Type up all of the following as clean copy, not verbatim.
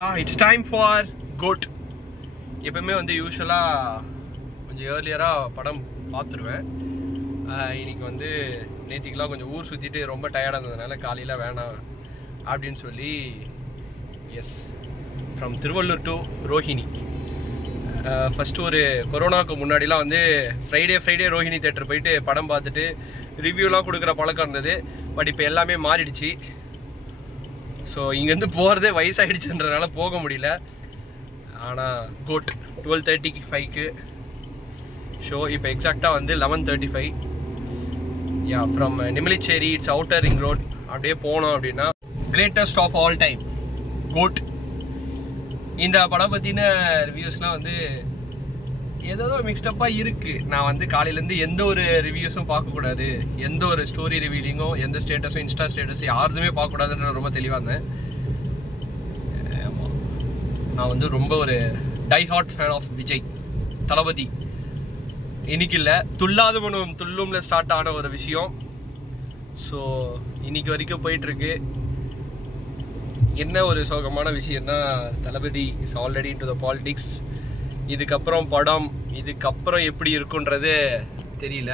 It's time for GOAT. எப்பவுமே வந்து யூஷுவலாக கொஞ்சம் ஏர்லியராக படம் பார்த்துருவேன். இன்னைக்கு வந்து நேற்றுக்கெலாம் கொஞ்சம் ஊர் சுற்றிட்டு ரொம்ப டயர்டாக இருந்ததுனால காலையில் வேணாம் அப்படின்னு சொல்லி எஸ் from Tiruvallur to Rohini. First ஒரு கொரோனாவுக்கு முன்னாடிலாம் வந்து ஃப்ரைடே ரோஹிணி தேட்டர் போயிட்டு படம் பார்த்துட்டு ரிவ்யூலாம் கொடுக்குற பழக்கம் இருந்தது. பட் இப்போ எல்லாமே மாறிடுச்சு. ஸோ இங்கேருந்து போகிறதே வயசாகிடுச்சுன்றதுனால போக முடியல. ஆனால் கோட் 12:35க்கு ஷோ. இப்போ எக்ஸாக்டாக வந்து 11:35. யா, ஃப்ரம் நிமிலிச்சேரி, இட்ஸ் அவுட்டர் ரிங் ரோட். அப்படியே போனோம் அப்படின்னா greatest of all time GOAT. இந்த படம் பற்றின ரிவ்யூஸ்லாம் வந்து ஏதோ மிக்ஸ்டப்பாக இருக்குது. நான் வந்து காலையிலேருந்து எந்த ஒரு ரிவ்யூஸும் பார்க்கக்கூடாது, எந்த ஒரு ஸ்டோரி ரிவீலிங்கோ, எந்த ஸ்டேட்டஸும், இன்ஸ்டா ஸ்டேட்டஸும் யாருமே பார்க்கக்கூடாதுன்ற ரொம்ப தெளிவாக இருந்தேன். நான் வந்து ரொம்ப ஒரு die hard fan of Vijay Thalapathy. இன்னைக்கு இல்லை, துல்லாத மனம் துள்ளும்ல ஸ்டார்ட் ஆன ஒரு விஷயம். ஸோ இன்னைக்கு வரைக்கும் போயிட்டுருக்கு. என்ன ஒரு சோகமான விஷயம்னா, Thalapathy is already into the politics. இதுக்கப்புறம் படம், இதுக்கப்புறம் எப்படி இருக்குன்றது தெரியல.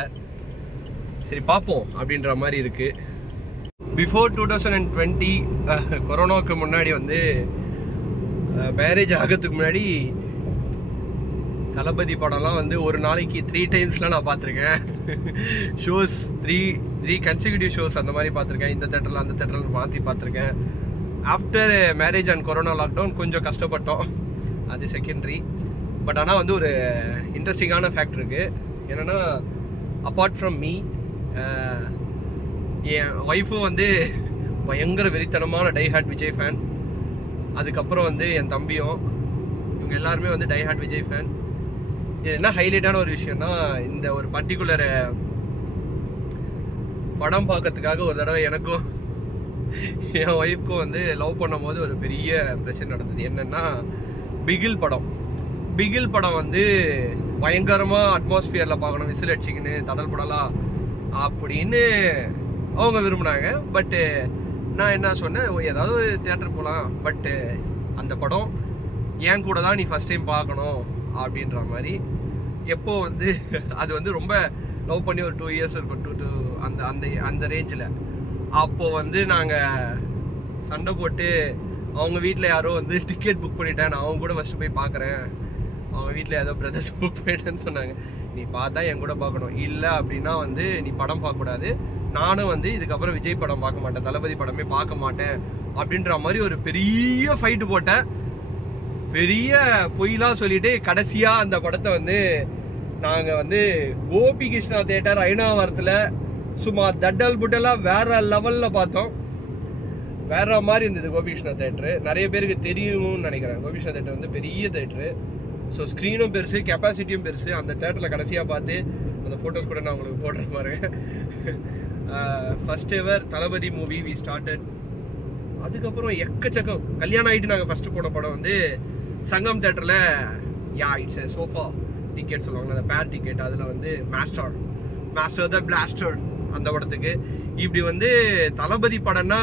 சரி பார்ப்போம் அப்படின்ற மாதிரி இருக்கு. பிஃபோர் 2020 கொரோனாவுக்கு முன்னாடி வந்து மேரேஜ் ஆகிறதுக்கு முன்னாடி தளபதி படம்லாம் வந்து ஒரு நாளைக்கு 3 டைம்ஸ்லாம் நான் பார்த்துருக்கேன். ஷோஸ் 3 கன்சிக்யூட்டிவ் ஷோஸ் அந்த மாதிரி பார்த்துருக்கேன். இந்த தேட்டரில் அந்த தேட்டரில் மாற்றி பார்த்துருக்கேன். After marriage and corona lockdown கொஞ்சம் கஷ்டப்பட்டோம், அது செகண்டரி. பட் ஆனால் வந்து ஒரு இன்ட்ரெஸ்டிங்கான ஃபேக்ட் இருக்குது. என்னென்னா, அப்பார்ட் ஃப்ரம் மீ, என் ஒய்ஃபும் வந்து பயங்கர வெறித்தனமான டைஹார்ட் விஜய் ஃபேன். அதுக்கப்புறம் வந்து என் தம்பியும், இவங்க எல்லாருமே வந்து டைஹார்ட் விஜய் ஃபேன். இது என்ன ஹைலைட்டான ஒரு விஷயம்னா, இந்த ஒரு பர்டிகுலர் படம் பார்க்கறதுக்காக ஒரு தடவை எனக்கும் என் ஒய்ஃப்க்கும் வந்து லவ் பண்ணும் போது ஒரு பெரிய பிரச்சனை நடந்தது. என்னென்னா, பிகில் படம் வந்து பயங்கரமாக அட்மாஸ்பியரில் பார்க்கணும், விசில் அடிச்சிக்கின்னு தடல் படலாம் அப்படின்னு அவங்க விரும்பினாங்க. பட்டு நான் என்ன சொன்னேன், ஏதாவது ஒரு தியேட்டர் போகலாம், பட்டு அந்த படம் என் கூட தான் நீ ஃபஸ்ட் டைம் பார்க்கணும் அப்படின்ற மாதிரி. எப்போ வந்து அது வந்து ரொம்ப லவ் பண்ணி ஒரு 2 இயர்ஸ் இருக்கும், 2 அந்த ரேஞ்சில். அப்போது வந்து நாங்கள் சண்டை போட்டு, அவங்க வீட்டில் யாரோ வந்து டிக்கெட் புக் பண்ணிட்டேன், நான் அவங்க கூட ஃபஸ்ட்டு போய் பார்க்குறேன், அவங்க வீட்டில் ஏதோ பிரதர்ஸ் புக் பண்ணிட்டேன்னு சொன்னாங்க. நீ பார்த்தா என் கூட பார்க்கணும், இல்லை அப்படின்னா வந்து நீ படம் பார்க்கக்கூடாது. நானும் வந்து இதுக்கப்புறம் விஜய் படம் பார்க்க மாட்டேன், தளபதி படமே பார்க்க மாட்டேன் அப்படின்ற மாதிரி ஒரு பெரிய ஃபைட்டு போட்டேன். பெரிய பொய்லாம் சொல்லிட்டு கடைசியாக அந்த படத்தை வந்து நாங்கள் வந்து கோபி கிருஷ்ணா தேட்டர் ஐநாவரத்தில் சும்மா தட்டல் புட்டலாக வேற லெவலில் பார்த்தோம். வேற மாதிரி இருந்தது கோபி கிருஷ்ணா தேட்டரு. நிறைய பேருக்கு தெரியும்னு நினைக்கிறேன். கோபி கிருஷ்ணா தேட்டர் வந்து பெரிய தேட்டரு. ஸோ ஸ்க்ரீனும் பெருசு, கெப்பாசிட்டியும் பெருசு. அந்த தேட்டரில் கடைசியாக பார்த்து அந்த ஃபோட்டோஸ் கூட நான் உங்களுக்கு போடுற மாதிரி. First ever Thalapathy movie we started. அதுக்கப்புறம் எக்கச்சக்கம் கல்யாணம் ஆகிட்டு நாங்கள் ஃபஸ்ட்டு போன படம் வந்து சங்கம் தேட்டரில், yeah it's a sofa ticket சொல்லுவாங்க, அந்த பேர் டிக்கெட். அதில் வந்து மாஸ்டர் த பிளாஸ்டர் அந்த படத்துக்கு. இப்படி வந்து தளபதி படம்னா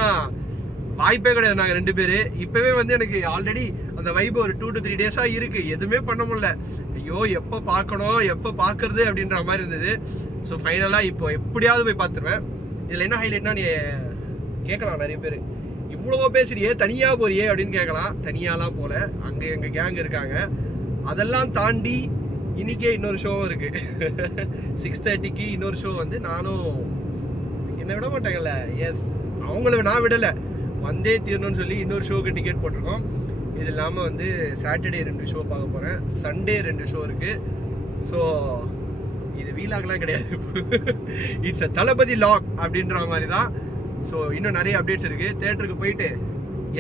வாய்ப்பே கிடையாது. நாங்கள் 2 பேர் இப்போவே வந்து எனக்கு ஆல்ரெடி அந்த வைப் ஒரு 2 to 3 டேஸாக இருக்குது. எதுவுமே பண்ண முடியல. ஐயோ எப்போ பார்க்கணும், எப்போ பார்க்கறது அப்படின்ற மாதிரி இருந்தது. ஸோ ஃபைனலாக இப்போ எப்படியாவது போய் பார்த்துருவேன். இதில் என்ன ஹைலைட்னா, நீ கேட்கலாம், நிறைய பேர் இவ்வளோ பேசுறியே தனியாக போறியே அப்படின்னு கேட்கலாம். தனியாலாம் போல, அங்கே எங்கள் கேங் இருக்காங்க. அதெல்லாம் தாண்டி இன்னைக்கே இன்னொரு ஷோவும் இருக்குது. 6:30க்கு இன்னொரு ஷோ வந்து நானும் என்னை விட மாட்டாங்கல்ல, எஸ் அவங்கள நான் விடலை, வந்தே தீரணும்னு சொல்லி இன்னொரு ஷோவுக்கு டிக்கெட் போட்டிருக்கோம். இது இல்லாமல் வந்து சாட்டர்டே 2 ஷோ பார்க்க போகிறேன், சண்டே 2 ஷோ இருக்குது. ஸோ இது வீலாக்லாம் கிடையாது, இட்ஸ் அ தளபதி லாக் அப்படின்ற மாதிரி தான். ஸோ இன்னும் நிறைய அப்டேட்ஸ் இருக்குது. தேட்டருக்கு போயிட்டு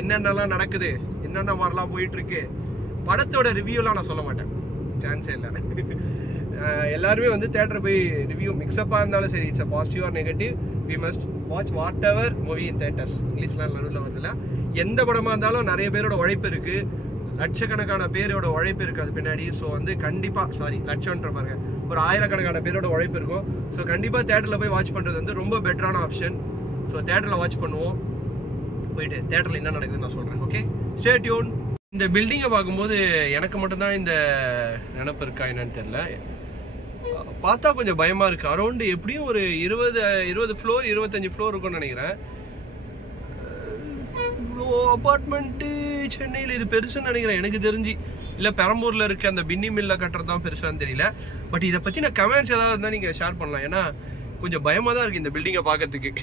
என்னென்னலாம் நடக்குது, என்னென்ன மாதிரிலாம் போயிட்டுருக்கு, படத்தோட ரிவ்யூலாம் நான் சொல்ல மாட்டேன், சான்ஸே இல்லை. எல்லாருமே வந்து தேட்டர் போய் ரிவ்யூ மிக்ஸ்அப்பாக இருந்தாலும் சரி, it's a positive or negative, we must watch whatever movie in theatres. இங்கிலீஷ்லாம் நடுவில் வருதுல, எந்த படமாக இருந்தாலும் நிறைய பேரோட உழைப்பு இருக்குது, லட்சக்கணக்கான பேரோட உழைப்பு இருக்குது அது பின்னாடி. ஸோ வந்து கண்டிப்பாக லட்சம்ன்ற பாருங்க, ஒரு 1000கணக்கான பேரோட உழைப்பு இருக்கும். ஸோ கண்டிப்பாக தேட்டரில் போய் வாட்ச் பண்ணுறது வந்து ரொம்ப பெட்டரான ஆப்ஷன். ஸோ தேட்டரில் வாட்ச் பண்ணுவோம். போயிட்டு தேட்டரில் என்ன நடக்குதுன்னு நான் சொல்கிறேன். Okay, stay tune. இந்த பில்டிங்கை பார்க்கும்போது எனக்கு மட்டும்தான் இந்த நினப்பு இருக்கா என்னன்னு தெரியல. பார்த்தா கொஞ்சம் பயமா இருக்கு. அரௌண்ட் எப்படியும் ஒரு 20 ஃப்ளோர் 25 ஃப்ளோர் இருக்கும்னு நினைக்கிறேன். அபார்ட்மெண்ட்டு சென்னையில் இது பெருசுன்னு நினைக்கிறேன் எனக்கு தெரிஞ்சு. இல்லை பெரம்பூர்ல இருக்க அந்த பின்னி மில்ல கட்டுறது தான் பெருசான்னு தெரியல. பட் இதை பற்றி நான் கமெண்ட்ஸ் ஏதாவது இருந்தால் நீங்கள் ஷேர் பண்ணலாம். ஏன்னா கொஞ்சம் பயமாக தான் இருக்குது இந்த பில்டிங்கை பார்க்கறதுக்கு.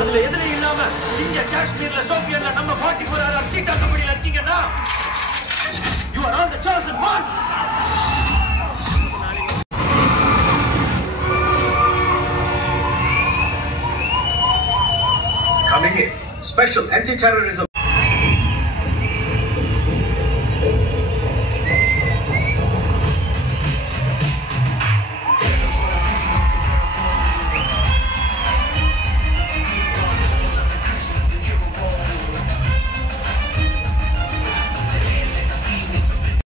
அதுல எதிரே இல்லாம இங்க காஷ்மீர்ல சோபியன்ல நம்ம 44 hour சீட்டா கம்பெனில இருக்கீங்கன்னா you are all the chosen ones. Coming in, special anti-terrorism